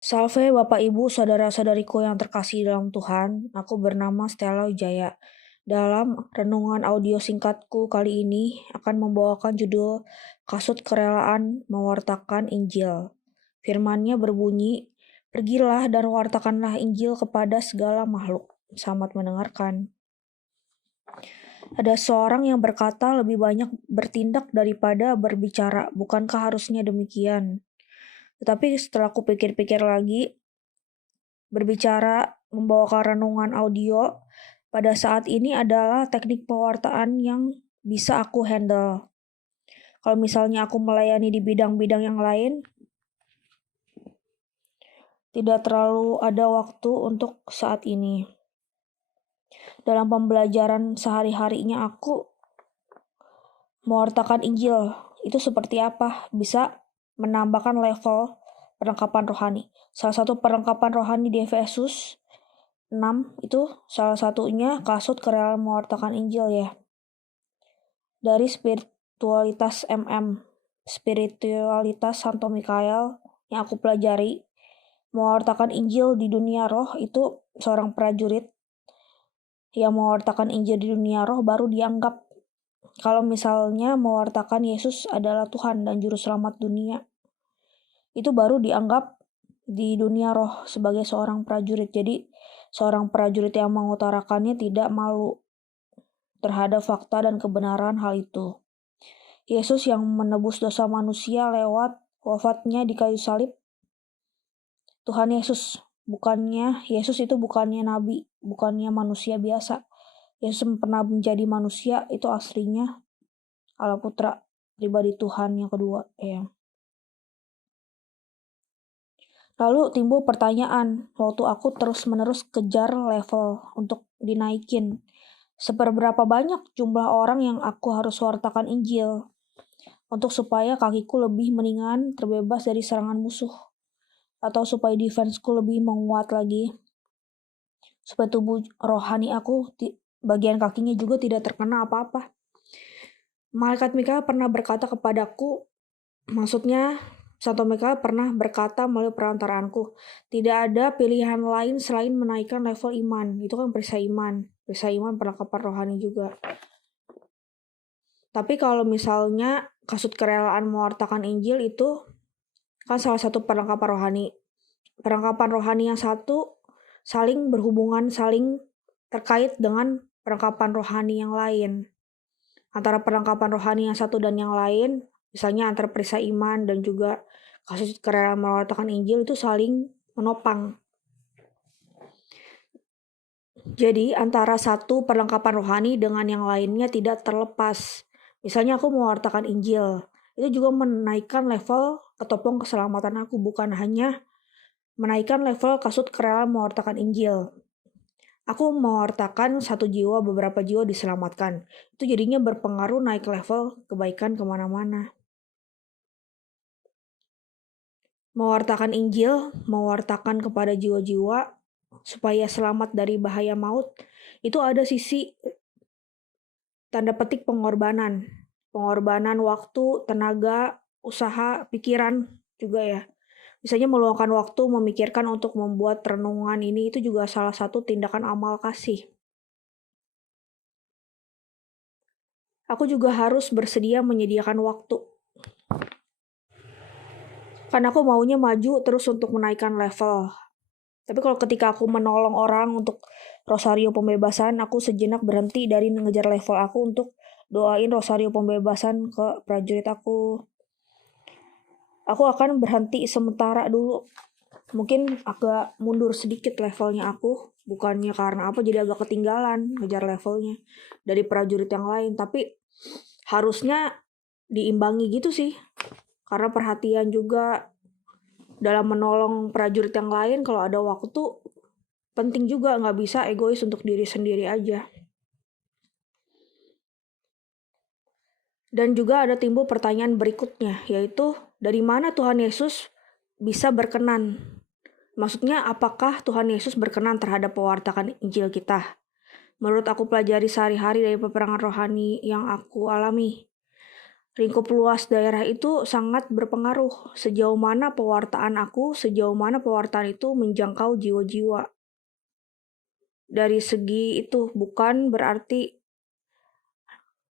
Salve Bapak Ibu, saudara-saudariku yang terkasih dalam Tuhan, aku bernama Stella Wijaya. Dalam renungan audio singkatku kali ini akan membawakan judul Kasut Kerelaan Mewartakan Injil. Firman-Nya berbunyi, "Pergilah dan wartakanlah Injil kepada segala makhluk." Selamat mendengarkan. Ada seorang yang berkata lebih banyak bertindak daripada berbicara, bukankah harusnya demikian? Tetapi setelah aku pikir-pikir lagi, berbicara membawakan renungan audio pada saat ini adalah teknik pewartaan yang bisa aku handle. Kalau misalnya aku melayani di bidang-bidang yang lain, tidak terlalu ada waktu untuk saat ini. Dalam pembelajaran sehari-harinya aku mewartakan Injil itu seperti apa? Bisa menambahkan level perlengkapan rohani. Salah satu perlengkapan rohani di Efesus 6 itu salah satunya kasut kerelaan mewartakan Injil ya. Dari spiritualitas spiritualitas Santo Mikael yang aku pelajari, mewartakan Injil di dunia roh itu seorang prajurit yang mewartakan Injil di dunia roh baru dianggap kalau misalnya mewartakan Yesus adalah Tuhan dan Juru Selamat dunia. Itu baru dianggap di dunia roh sebagai seorang prajurit. Jadi seorang prajurit yang mengutarakannya tidak malu terhadap fakta dan kebenaran hal itu. Yesus yang menebus dosa manusia lewat wafatnya di kayu salib. Tuhan Yesus itu bukannya nabi, bukannya manusia biasa. Yesus pernah menjadi manusia, itu aslinya Allah Putra, pribadi Tuhan yang kedua. Ya. Lalu timbul pertanyaan, waktu aku terus-menerus kejar level untuk dinaikin. Seberapa banyak jumlah orang yang aku harus wartakan Injil untuk supaya kakiku lebih mendingan terbebas dari serangan musuh. Atau supaya defense-ku lebih menguat lagi. Supaya tubuh rohani aku, bagian kakinya juga tidak terkena apa-apa. Malaikat Mikael pernah berkata kepadaku, maksudnya Santo Mikael pernah berkata melalui perantaraanku, tidak ada pilihan lain selain menaikkan level iman. Itu kan perisai iman. Perisai iman perlengkapan rohani juga. Tapi kalau misalnya kasut kerelaan mewartakan Injil itu kan salah satu perlengkapan rohani. Perlengkapan rohani yang satu saling berhubungan, saling terkait dengan perlengkapan rohani yang lain. Antara perlengkapan rohani yang satu dan yang lain, misalnya antara perisai iman dan juga kasut kerelaan mewartakan Injil itu saling menopang. Jadi antara satu perlengkapan rohani dengan yang lainnya tidak terlepas. Misalnya aku mewartakan Injil, itu juga menaikkan level ketopong keselamatan aku, bukan hanya menaikkan level kasut kerelaan mewartakan Injil. Aku mewartakan satu jiwa, beberapa jiwa diselamatkan. Itu jadinya berpengaruh naik level kebaikan kemana-mana. Mewartakan Injil, mewartakan kepada jiwa-jiwa supaya selamat dari bahaya maut, itu ada sisi tanda petik pengorbanan. Pengorbanan waktu, tenaga, usaha, pikiran juga ya. Misalnya meluangkan waktu memikirkan untuk membuat renungan ini, itu juga salah satu tindakan amal kasih. Aku juga harus bersedia menyediakan waktu. Karena aku maunya maju terus untuk menaikkan level. Tapi kalau ketika aku menolong orang untuk rosario pembebasan, aku sejenak berhenti dari mengejar level aku untuk doain rosario pembebasan ke prajurit aku. Aku akan berhenti sementara dulu. Mungkin agak mundur sedikit levelnya aku. Bukannya karena apa jadi agak ketinggalan ngejar levelnya dari prajurit yang lain. Tapi harusnya diimbangi gitu sih. Karena perhatian juga dalam menolong prajurit yang lain kalau ada waktu penting juga, nggak bisa egois untuk diri sendiri aja. Dan juga ada timbul pertanyaan berikutnya, yaitu dari mana Tuhan Yesus bisa berkenan? Maksudnya apakah Tuhan Yesus berkenan terhadap pewartakan Injil kita? Menurut aku pelajari sehari-hari dari peperangan rohani yang aku alami, lingkup luas daerah itu sangat berpengaruh. Sejauh mana pewartaan itu menjangkau jiwa-jiwa. Dari segi itu bukan berarti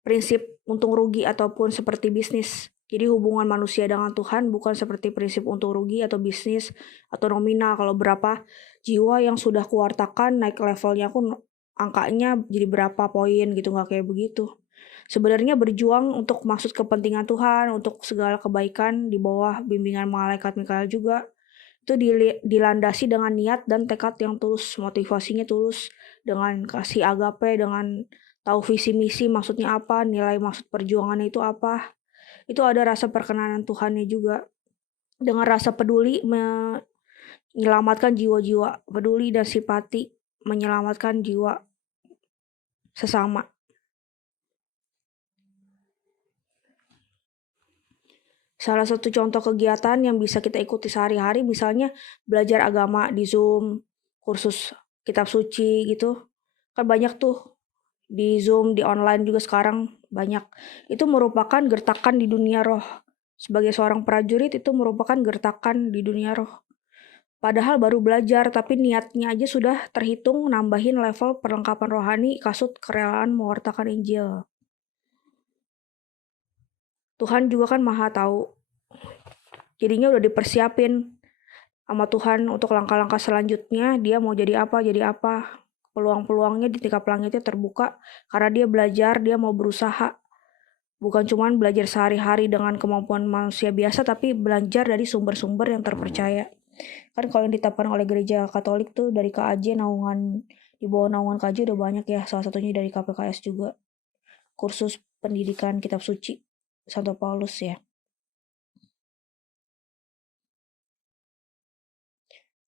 prinsip untung rugi ataupun seperti bisnis. Jadi hubungan manusia dengan Tuhan bukan seperti prinsip untung rugi atau bisnis atau nominal. Kalau berapa jiwa yang sudah kuwartakan naik levelnya angkanya jadi berapa poin gitu, nggak kayak begitu. Sebenarnya berjuang untuk maksud kepentingan Tuhan, untuk segala kebaikan di bawah bimbingan malaikat Mikael juga. Itu dilandasi dengan niat dan tekad yang tulus, motivasinya tulus, dengan kasih agape, dengan tahu visi misi maksudnya apa, nilai maksud perjuangannya itu apa. Itu ada rasa perkenanan Tuhannya juga. Dengan rasa peduli menyelamatkan jiwa-jiwa, peduli dan simpati menyelamatkan jiwa sesama. Salah satu contoh kegiatan yang bisa kita ikuti sehari-hari misalnya belajar agama di Zoom, kursus kitab suci gitu. Kan banyak tuh di Zoom, di online juga sekarang banyak. Itu merupakan gertakan di dunia roh. Sebagai seorang prajurit itu merupakan gertakan di dunia roh. Padahal baru belajar, tapi niatnya aja sudah terhitung nambahin level perlengkapan rohani kasut kerelaan mewartakan Injil. Tuhan juga kan maha tahu. Jadinya udah dipersiapin sama Tuhan untuk langkah-langkah selanjutnya. Dia mau jadi apa. Peluang-peluangnya di tingkap langitnya terbuka karena dia belajar, dia mau berusaha. Bukan cuma belajar sehari-hari dengan kemampuan manusia biasa, tapi belajar dari sumber-sumber yang terpercaya. Kan kalau yang ditetapkan oleh gereja Katolik tuh dari KAJ, di bawah naungan KAJ udah banyak ya, salah satunya dari KPKS juga. Kursus pendidikan kitab suci Santo Paulus ya.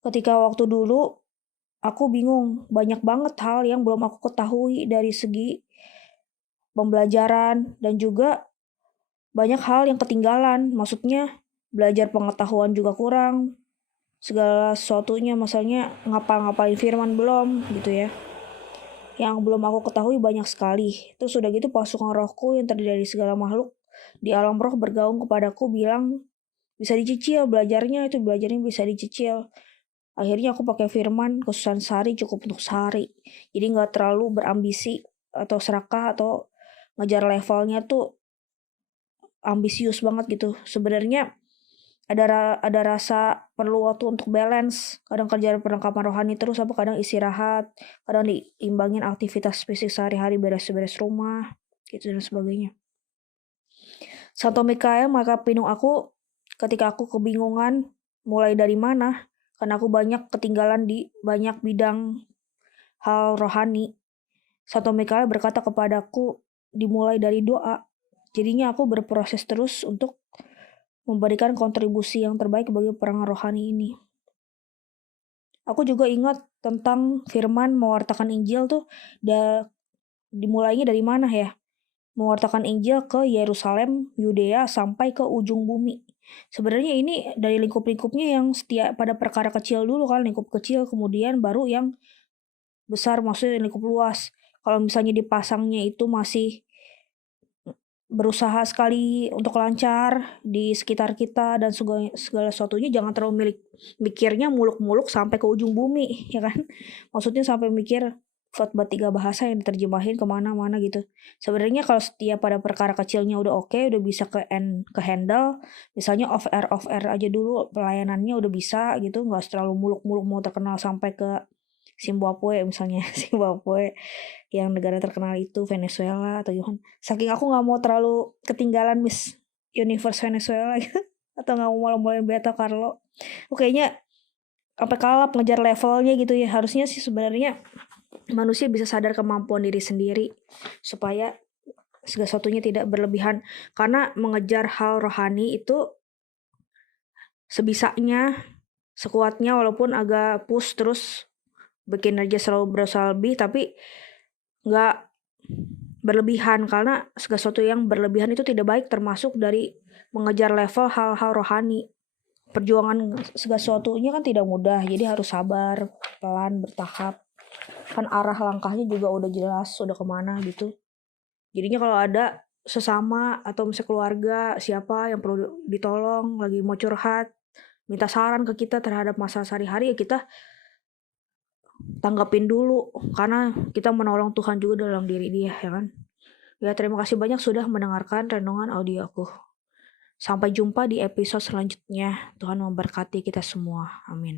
Ketika waktu dulu aku bingung, banyak banget hal yang belum aku ketahui dari segi pembelajaran dan juga banyak hal yang ketinggalan. Maksudnya belajar pengetahuan juga kurang. Segala sesuatunya misalnya ngapal-ngapalin firman belum gitu ya. Yang belum aku ketahui banyak sekali. Terus udah gitu pasukan rohku yang terdiri dari segala makhluk di alam roh bergaung kepadaku bilang bisa dicicil belajarnya bisa dicicil. Akhirnya aku pakai firman khususan sehari cukup untuk sehari. Jadi nggak terlalu berambisi atau serakah atau ngejar levelnya tuh ambisius banget gitu. Sebenarnya ada rasa perlu waktu untuk balance. Kadang kerja perlengkapan rohani terus, kadang istirahat, kadang diimbangin aktivitas fisik sehari-hari, beres-beres rumah, gitu dan sebagainya. Santo Mikael maka pinung aku ketika aku kebingungan mulai dari mana. Karena aku banyak ketinggalan di banyak bidang hal rohani. Santo Mikael berkata kepadaku dimulai dari doa. Jadinya aku berproses terus untuk memberikan kontribusi yang terbaik bagi perang rohani ini. Aku juga ingat tentang firman mewartakan Injil tuh dimulainya dari mana ya? Mewartakan Injil ke Yerusalem, Yudea sampai ke ujung bumi. Sebenarnya ini dari lingkup-lingkupnya yang setia pada perkara kecil dulu kan, lingkup kecil kemudian baru yang besar maksudnya lingkup luas. Kalau misalnya dipasangnya itu masih berusaha sekali untuk lancar di sekitar kita dan segala sesuatunya jangan terlalu mikirnya muluk-muluk sampai ke ujung bumi ya kan. Maksudnya sampai mikir khotbah 3 bahasa yang diterjemahin kemana-mana gitu. Sebenarnya kalau setia pada perkara kecilnya udah oke, udah bisa ke handle, misalnya off air aja dulu pelayanannya udah bisa gitu, nggak terlalu muluk-muluk mau terkenal sampai ke Zimbabwe misalnya, Zimbabwe yang negara terkenal itu, Venezuela atau gimana. Saking aku nggak mau terlalu ketinggalan Miss Universe Venezuela gitu, atau nggak mau malu-maluin Beto Carlo. Kayaknya sampai kalap ngejar levelnya gitu ya. Harusnya sih sebenarnya manusia bisa sadar kemampuan diri sendiri supaya segala sesuatunya tidak berlebihan. Karena mengejar hal rohani itu sebisanya, sekuatnya, walaupun agak push terus bikin aja selalu berusaha lebih, tapi nggak berlebihan, karena segala sesuatu yang berlebihan itu tidak baik, termasuk dari mengejar level hal-hal rohani. Perjuangan segala sesuatunya kan tidak mudah, jadi harus sabar, pelan, bertahap. Kan arah langkahnya juga udah jelas, udah kemana gitu. Jadinya kalau ada sesama atau misalnya keluarga, siapa yang perlu ditolong, lagi mau curhat, minta saran ke kita terhadap masalah sehari-hari, ya kita tanggapin dulu, karena kita menolong Tuhan juga dalam diri dia, ya kan? Ya, terima kasih banyak sudah mendengarkan renungan audio aku. Sampai jumpa di episode selanjutnya. Tuhan memberkati kita semua. Amin.